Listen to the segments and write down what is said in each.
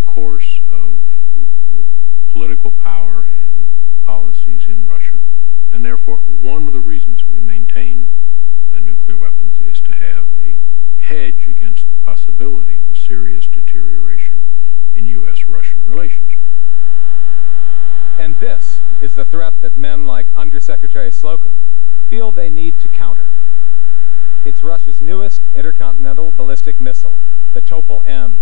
the course of the political power and policies in Russia, and therefore one of the reasons we maintain nuclear weapons is to have a hedge against the possibility of a serious deterioration in U.S.-Russian relations. And this is the threat that men like Undersecretary Slocum feel they need to counter. It's Russia's newest intercontinental ballistic missile, the Topol-M,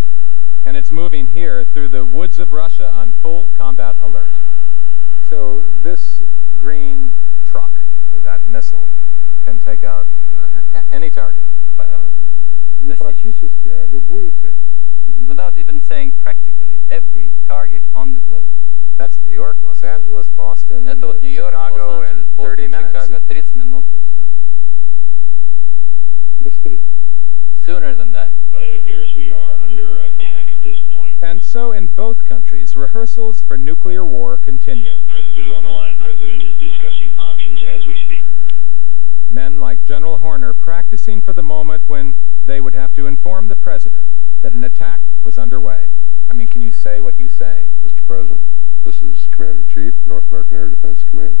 and it's moving here through the woods of Russia on full combat alert. So this green truck, that missile, can take out any target. Without even saying practically, every target on the globe. That's New York, Los Angeles, Boston, Chicago, in 30 minutes. Chicago, 30 минут и все. Быстрее. Sooner than that. But it appears we are under attack at this point. And so in both countries, rehearsals for nuclear war continue. President is on the line. President is discussing options as we speak. Men like General Horner practicing for the moment when they would have to inform the president that an attack was underway. I mean, can you say what you say? Mr. President, this is Commander-in-Chief, North American Air Defense Command.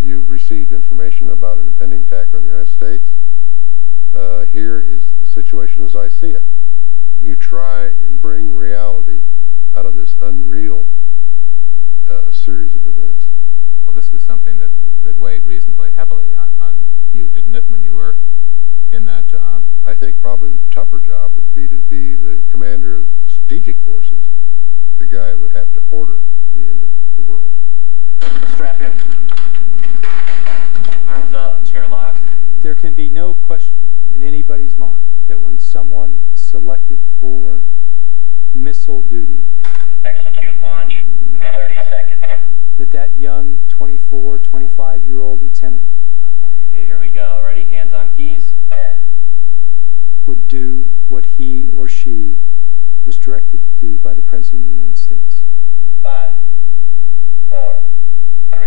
You've received information about an impending attack on the United States. Here is the situation as I see it. You try and bring reality out of this unreal series of events. Well, this was something that weighed reasonably heavily on you, didn't it, when you were in that job? I think probably the tougher job would be to be the commander of the strategic forces, the guy who would have to order the end of the world. Strap in. Arms up, chair locked. There can be no question in anybody's mind that when someone is selected for missile duty, Execute launch in 30 seconds. that young 24, 25-year-old lieutenant Okay, here we go. Ready, hands on keys. 10. would do what he or she was directed to do by the President of the United States. 5, 4, 3,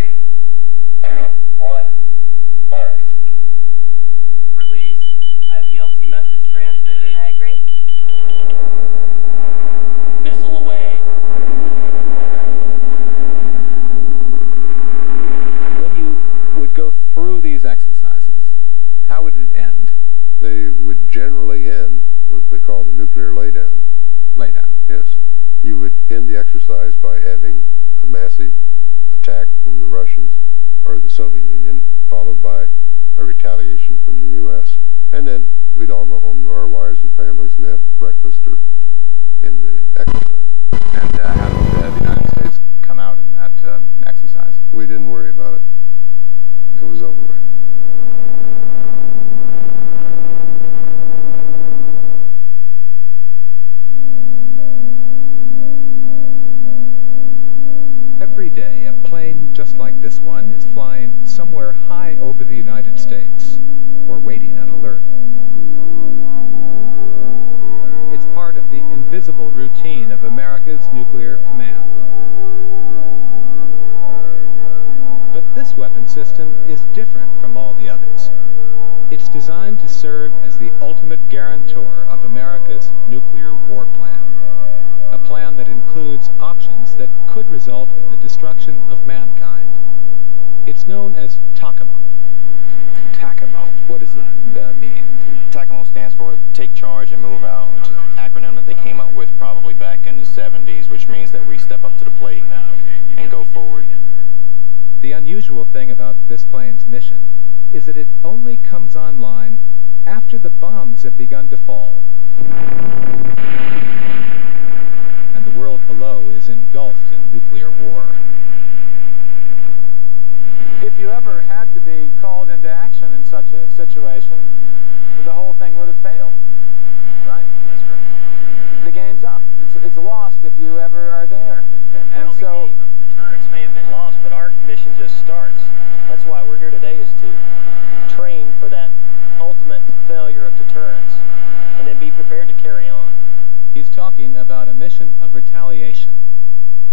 2, 1, mark. Release. I have ELC message transmitted. I agree. Missile away. When you would go through these exercises, how would it end? They would generally end what they call the nuclear laydown. Laydown. Yes. You would end the exercise by having a massive attack from the Russians or the Soviet Union, followed by a retaliation from the U.S. And then we'd all go home to our wives and families and have breakfast or in the exercise. And how did the United States come out in that exercise? We didn't worry about it. It was over with. Every day, a plane just like this one is flying somewhere high over the United States, or waiting at alert. It's part of the invisible routine of America's nuclear command. But this weapon system is different from all the others. It's designed to serve as the ultimate guarantor of America's nuclear war plan. A plan that includes options that could result in the destruction of mankind. It's known as TACAMO. TACAMO, what does it mean? TACAMO stands for Take Charge and Move Out, which is an acronym that they came up with probably back in the 70s, which means that we step up to the plate and go forward. The unusual thing about this plane's mission is that it only comes online after the bombs have begun to fall. And the world below is engulfed in nuclear war. If you ever had to be called into action in such a situation, the whole thing would have failed, right? That's correct. The game's up. It's lost if you ever are there. And well, so the game of deterrence may have been lost, but our mission just starts. That's why we're here today, is to train for that ultimate failure of deterrence and then be prepared to carry on. he's talking about a mission of retaliation,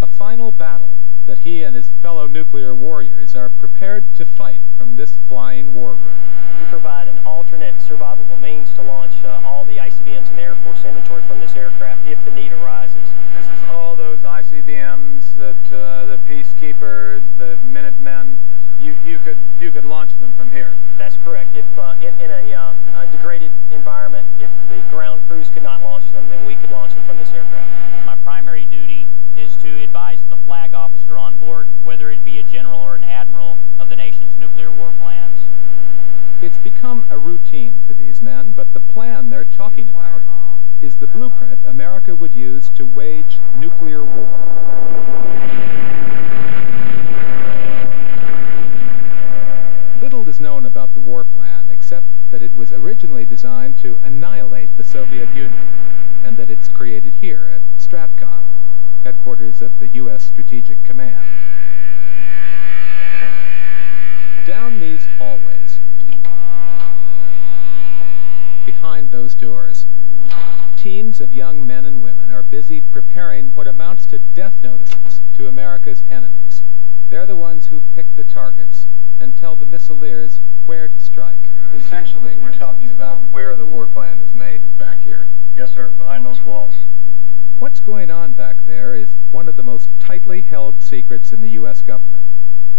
a final battle that he and his fellow nuclear warriors are prepared to fight from this flying war room. We provide an alternate survivable means to launch all the ICBMs in the Air Force inventory from this aircraft if the need arises. the Peacekeepers, the Minutemen, you could launch them from here. That's correct. If in a degraded environment, if the ground crews could not launch them, then we could launch them from this aircraft. My primary duty is to advise the flag officer on board, whether it be a general or an admiral, of the nation's nuclear war plans. It's become a routine for these men, but the plan they're talking about is the blueprint America would use to wage nuclear war. Little is known about the war plan, except that it was originally designed to annihilate the Soviet Union, and that it's created here at Stratcom, headquarters of the U.S. Strategic Command. Down these hallways, behind those doors, teams of young men and women are busy preparing what amounts to death notices to America's enemies. They're the ones who pick the targets and tell the missileers where to strike. Essentially, we're talking about where the war plan is made is back here. Yes, sir, behind those walls. What's going on back there is one of the most tightly held secrets in the U.S. government,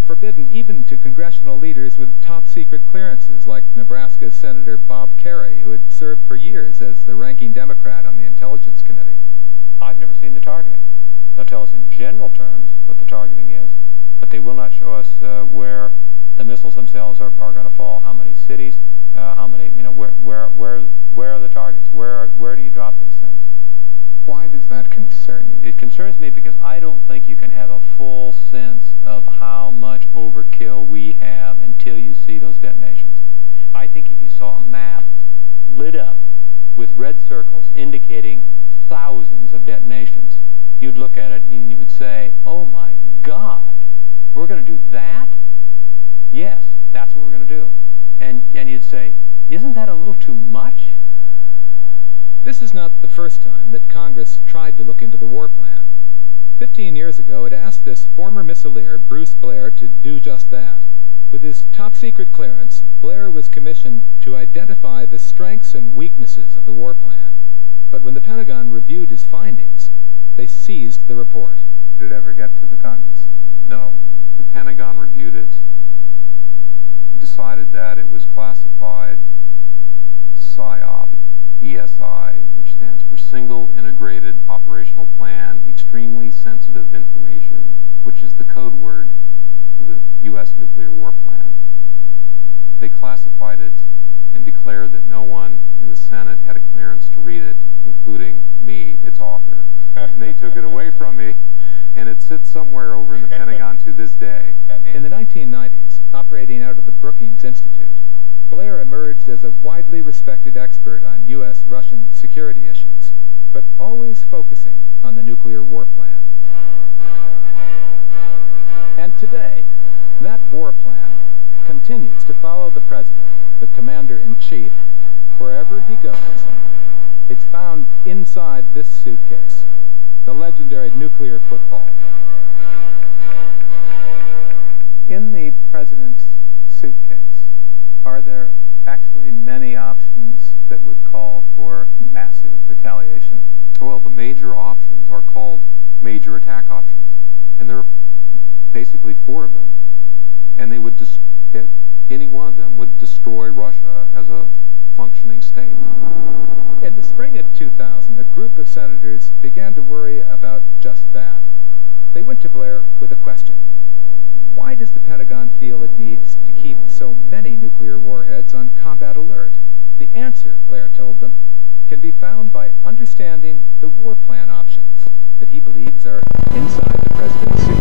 forbidden even to congressional leaders with top-secret clearances like Nebraska's Senator Bob Kerrey, who had served for years as the ranking Democrat on the Intelligence Committee. I've never seen the targeting. They'll tell us in general terms what the targeting is, but they will not show us where the missiles themselves are going to fall. How many cities? How many? You know, where are the targets? Where do you drop these things? Why does that concern you? It concerns me because I don't think you can have a full sense of how much overkill we have until you see those detonations. I think if you saw a map lit up with red circles indicating thousands of detonations, you'd look at it and you would say, oh my God, we're going to do that? Yes, that's what we're going to do. And you'd say, isn't that a little too much? This is not the first time that Congress tried to look into the war plan. 15 years ago, it asked this former missileer, Bruce Blair, to do just that. With his top-secret clearance, Blair was commissioned to identify the strengths and weaknesses of the war plan. But when the Pentagon reviewed his findings, they seized the report. Did it ever get to the Congress? No. The Pentagon reviewed it, decided that it was classified PSYOP, ESI, which stands for Single Integrated Operational Plan, Extremely Sensitive Information, which is the code word for the U.S. nuclear war plan. They classified it and declared that no one in the Senate had a clearance to read it, including me, its author. And they took it away from me, and it sits somewhere over in the Pentagon to this day. In the 1990s, operating out of the Brookings Institute, Blair emerged as a widely respected expert on U.S.-Russian security issues, but always focusing on the nuclear war plan. And today, that war plan continues to follow the President, the Commander-in-Chief, wherever he goes. It's found inside this suitcase, the legendary nuclear football. In the President's suitcase, are there actually many options that would call for massive retaliation? Well, the major options are called major attack options, and there are basically 4 of them. And they would any one of them would destroy Russia as a functioning state. In the spring of 2000, a group of senators began to worry about just that. They went to Blair with a question. Why does the Pentagon feel it needs to keep so many nuclear warheads on combat alert? The answer, Blair told them, can be found by understanding the war plan options that he believes are inside the President's suitcase.